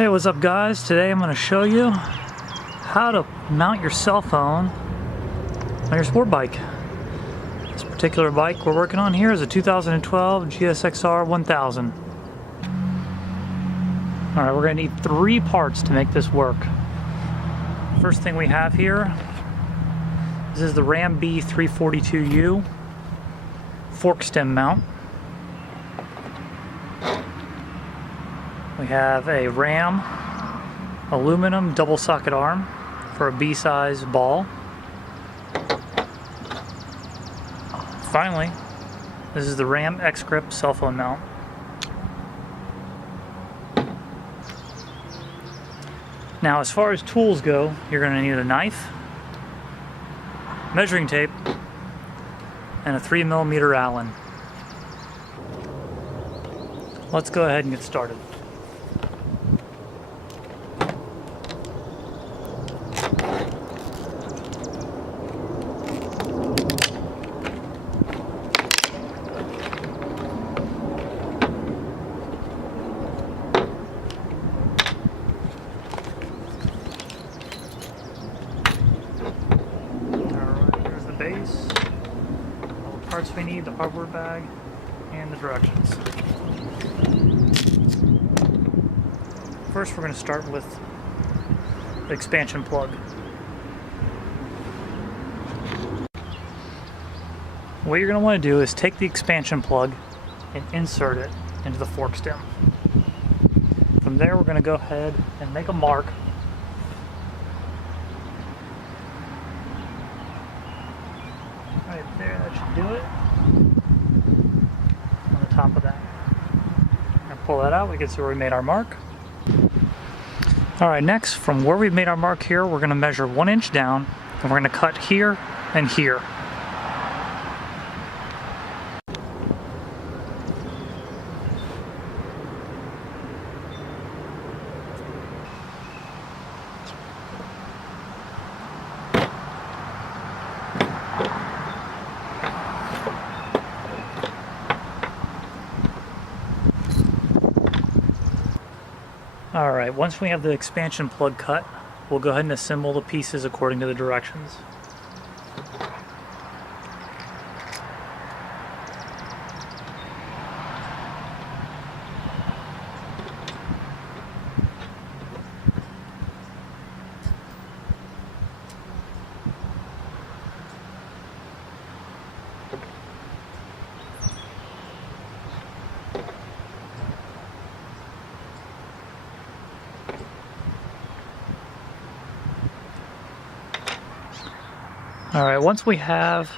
Hey, what's up guys? Today I'm going to show you how to mount your cell phone on your sport bike. This particular bike we're working on here is a 2012 GSXR 1000. Alright, we're going to need 3 parts to make this work. First thing we have here, this is the Ram B342U fork stem mount. We have a Ram aluminum double socket arm for a B-size ball. Finally, this is the Ram X-Grip cell phone mount. Now, as far as tools go, you're going to need a knife, measuring tape, and a 3mm Allen. Let's go ahead and get started. Base, all the parts we need, the hardware bag, and the directions. First, we're going to start with the expansion plug. What you're going to want to do is take the expansion plug and insert it into the fork stem. From there, we're going to go ahead and make a mark . Right there, that should do it. On the top of that. Now pull that out, we can see where we made our mark. Alright, next, from where we've made our mark here, we're going to measure 1 inch down, and we're going to cut here and here. Alright, once we have the expansion plug cut, we'll go ahead and assemble the pieces according to the directions. Alright, once we have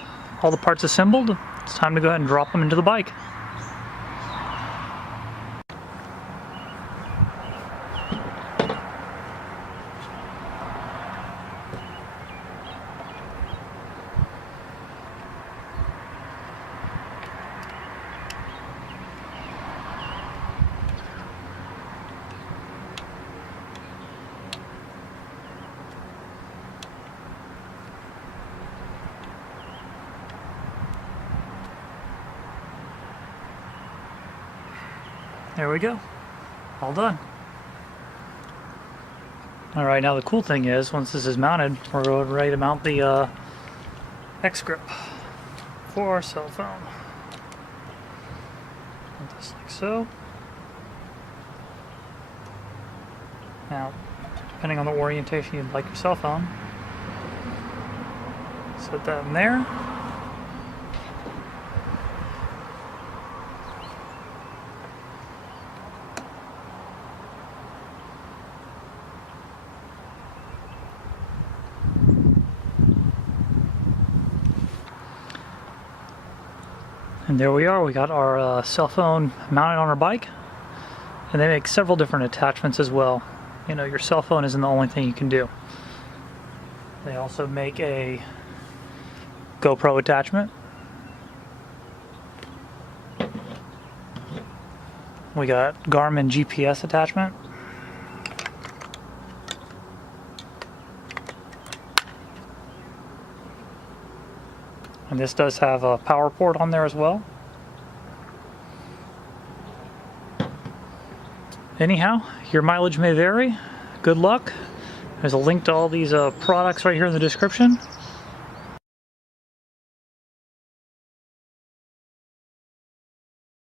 all the parts assembled, it's time to go ahead and drop them into the bike. There we go. All done. Alright, now the cool thing is, once this is mounted, we're ready to mount the X-Grip for our cell phone. Just like so. Now, depending on the orientation you'd like your cell phone, set that in there. And there we are, we got our cell phone mounted on our bike. And they make several different attachments as well. You know, your cell phone isn't the only thing you can do. They also make a GoPro attachment. We got Garmin GPS attachment. And this does have a power port on there as well. anyhow, your mileage may vary. Good luck. There's a link to all these products right here in the description.